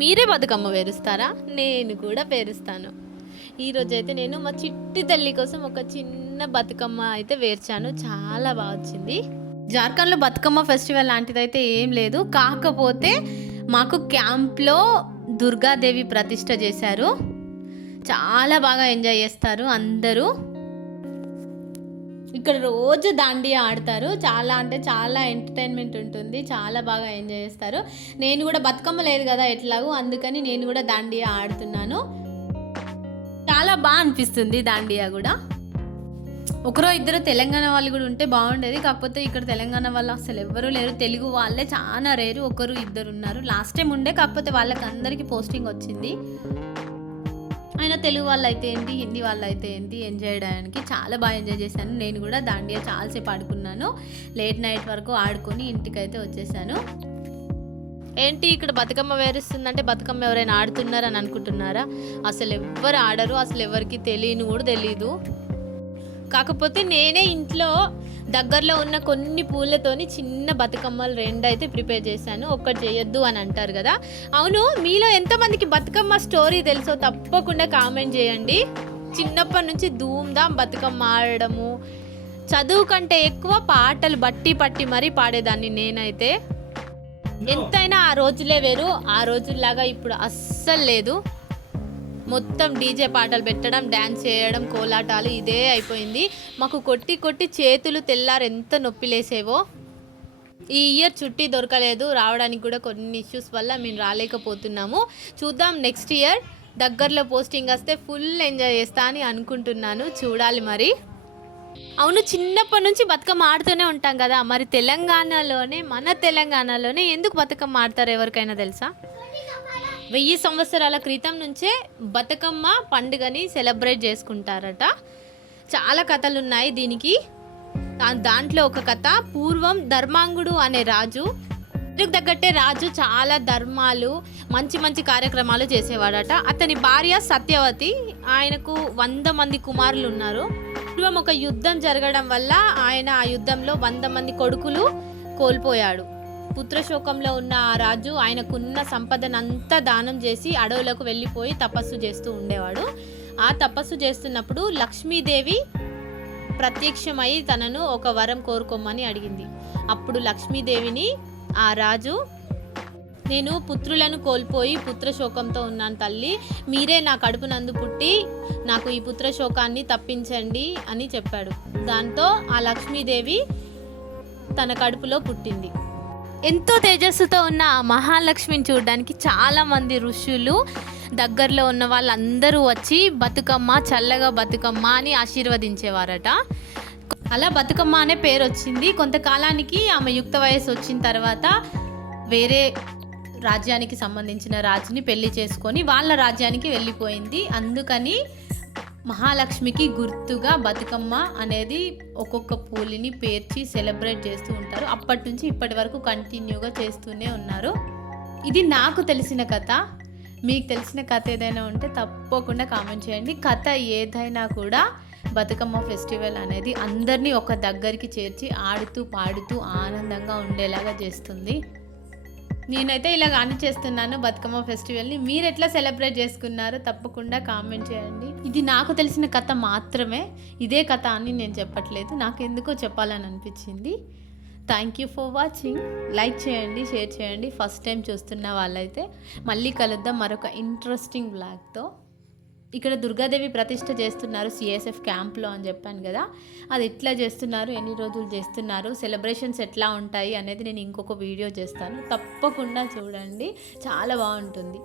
మీరే బతుకమ్మ పేరుస్తారా? నేను కూడా పేరుస్తాను. ఈరోజైతే నేను మా చిట్టి తల్లి కోసం ఒక చిన్న బతుకమ్మ అయితే వేర్చాను. చాలా బాగా వచ్చింది. జార్ఖండ్లో బతుకమ్మ ఫెస్టివల్ లాంటిదైతే ఏం లేదు, కాకపోతే మాకు క్యాంప్లో దుర్గాదేవి ప్రతిష్ట చేశారు. చాలా బాగా ఎంజాయ్ చేస్తారు అందరూ. ఇక్కడ రోజు దాండియా ఆడతారు. చాలా అంటే చాలా ఎంటర్టైన్మెంట్ ఉంటుంది, చాలా బాగా ఎంజాయ్ చేస్తారు. నేను కూడా బతుకమ్మ లేదు కదా ఎట్లాగో, అందుకని నేను కూడా దాండియా ఆడుతున్నాను. చాలా బాగా అనిపిస్తుంది దాండియా కూడా. ఒకరో ఇద్దరు తెలంగాణ వాళ్ళు కూడా ఉంటే బాగుండేది, కాకపోతే ఇక్కడ తెలంగాణ వాళ్ళు అసలు ఎవ్వరూ లేరు. తెలుగు వాళ్ళే చాలా రేరు, ఒకరు ఇద్దరు ఉన్నారు. లాస్ట్ టైం ఉండే, కాకపోతే వాళ్ళకి అందరికీ పోస్టింగ్ వచ్చింది. అయినా తెలుగు వాళ్ళు అయితే ఏంటి, హిందీ వాళ్ళు అయితే ఏంటి, ఎంజాయ్ చేయడానికి చాలా బాగా ఎంజాయ్ చేశాను. నేను కూడా దాండియా చాలాసేపు ఆడుకున్నాను. లేట్ నైట్ వరకు ఆడుకొని ఇంటికైతే వచ్చేసాను. ఏంటి ఇక్కడ బతుకమ్మ వేరుస్తుందంటే బతుకమ్మ ఎవరైనా ఆడుతున్నారని అనుకుంటున్నారా? అసలు ఎవ్వరు ఆడరు, అసలు ఎవరికి తెలియని కూడా తెలీదు. కాకపోతే నేనే ఇంట్లో దగ్గరలో ఉన్న కొన్ని పూలతోని చిన్న బతుకమ్మలు 2 అయితే ప్రిపేర్ చేశాను. ఒక్కటి చేయొద్దు అని అంటారు కదా. అవును, మీలో ఎంతమందికి బతుకమ్మ స్టోరీ తెలుసో తప్పకుండా కామెంట్ చేయండి. చిన్నప్పటి నుంచి ధూమ్ధామ్ బతుకమ్మ ఆడడము, చదువు కంటే ఎక్కువ పాటలు పట్టి మరీ పాడేదాన్ని నేనైతే. ఎంతైనా ఆ రోజులే వేరు, ఆ రోజుల్లాగా ఇప్పుడు అస్సలు లేదు. మొత్తం డీజే పాటలు పెట్టడం, డ్యాన్స్ చేయడం, కోలాటాలు ఇదే అయిపోయింది. మాకు కొట్టి చేతులు తెల్లారు ఎంత నొప్పి లేసేవో. ఈ ఇయర్ చుట్టి దొరకలేదు, రావడానికి కూడా కొన్ని ఇష్యూస్ వల్ల మేము రాలేకపోతున్నాము. చూద్దాం నెక్స్ట్ ఇయర్ దగ్గరలో పోస్టింగ్ వస్తే ఫుల్ ఎంజాయ్ చేస్తా అని అనుకుంటున్నాను. చూడాలి మరి. అవును, చిన్నప్పటి నుంచి బతుకమ్మ ఆడుతూనే ఉంటాం కదా, మరి మన తెలంగాణలోనే ఎందుకు బతుకమ్మ ఆడతారు ఎవరికైనా తెలుసా? 1000 సంవత్సరాల క్రితం నుంచే బతుకమ్మ పండుగని సెలబ్రేట్ చేసుకుంటారట. చాలా కథలు ఉన్నాయి దీనికి. దాంట్లో ఒక కథ, పూర్వం ధర్మాంగుడు అనే రాజు, పేరుకు తగ్గట్టే రాజు చాలా ధర్మాలు, మంచి కార్యక్రమాలు చేసేవాడట. అతని భార్య సత్యవతి, ఆయనకు 100 మంది కుమారులు ఉన్నారు. పూర్వం ఒక యుద్ధం జరగడం వల్ల ఆయన ఆ యుద్ధంలో 100 మంది కొడుకులు కోల్పోయాడు. పుత్రశోకంలో ఉన్న ఆ రాజు ఆయనకున్న సంపదనంతా దానం చేసి అడవులకు వెళ్ళిపోయి తపస్సు చేస్తూ ఉండేవాడు. ఆ తపస్సు చేస్తున్నప్పుడు లక్ష్మీదేవి ప్రత్యక్షమై తనను ఒక వరం కోరుకోమని అడిగింది. అప్పుడు లక్ష్మీదేవిని ఆ రాజు, నేను పుత్రులను కోల్పోయి పుత్రశోకంతో ఉన్నాను తల్లి, మీరే నా కడుపునందు పుట్టి నాకు ఈ పుత్రశోకాన్ని తప్పించండి అని చెప్పాడు. దాంతో ఆ లక్ష్మీదేవి తన కడుపులో పుట్టింది. ఎంతో తేజస్సుతో ఉన్న ఆ మహాలక్ష్మిని చూడడానికి చాలామంది ఋషులు, దగ్గరలో ఉన్న వాళ్ళందరూ వచ్చి బతుకమ్మ చల్లగా బతుకమ్మ అని ఆశీర్వదించేవారట. అలా బతుకమ్మ అనే పేరు వచ్చింది. కొంతకాలానికి ఆమె యుక్త వయసు వచ్చిన తర్వాత వేరే రాజ్యానికి సంబంధించిన రాజుని పెళ్లి చేసుకొని వాళ్ళ రాజ్యానికి వెళ్ళిపోయింది. అందుకని మహాలక్ష్మికి గుర్తుగా బతుకమ్మ అనేది ఒక్కొక్క పూలిని పేర్చి సెలబ్రేట్ చేస్తూ ఉంటారు. అప్పటి నుంచి ఇప్పటి వరకు కంటిన్యూగా చేస్తూనే ఉన్నారు. ఇది నాకు తెలిసిన కథ. మీకు తెలిసిన కథ ఏదైనా ఉంటే తప్పకుండా కామెంట్ చేయండి. కథ ఏదైనా కూడా బతుకమ్మ ఫెస్టివల్ అనేది అందరినీ ఒక దగ్గరికి చేర్చి ఆడుతూ పాడుతూ ఆనందంగా ఉండేలాగా చేస్తుంది. నేనైతే ఇలా గాని చేస్తున్నాను బతుకమ్మ ఫెస్టివల్ని. మీరు ఎట్లా సెలబ్రేట్ చేసుకున్నారో తప్పకుండా కామెంట్ చేయండి. ఇది నాకు తెలిసిన కథ మాత్రమే, ఇదే కథ అని నేను చెప్పట్లేదు, నాకు ఎందుకో చెప్పాలని అనిపించింది. Thank you for watching. Like చేయండి, షేర్ చేయండి. ఫస్ట్ టైం చూస్తున్న వాళ్ళైతే. మళ్ళీ కలుద్దాం మరొక ఇంట్రెస్టింగ్ బ్లాగ్తో. ఇక్కడ దుర్గాదేవి ప్రతిష్ట చేస్తున్నారు సిఎస్ఎఫ్ క్యాంప్లో అని చెప్పాను కదా, అది ఎట్లా చేస్తున్నారు, ఎన్ని రోజులు చేస్తున్నారు, సెలబ్రేషన్స్ ఎట్లా ఉంటాయి అనేది నేను ఇంకొక వీడియో చేస్తాను. తప్పకుండా చూడండి, చాలా బాగుంటుంది.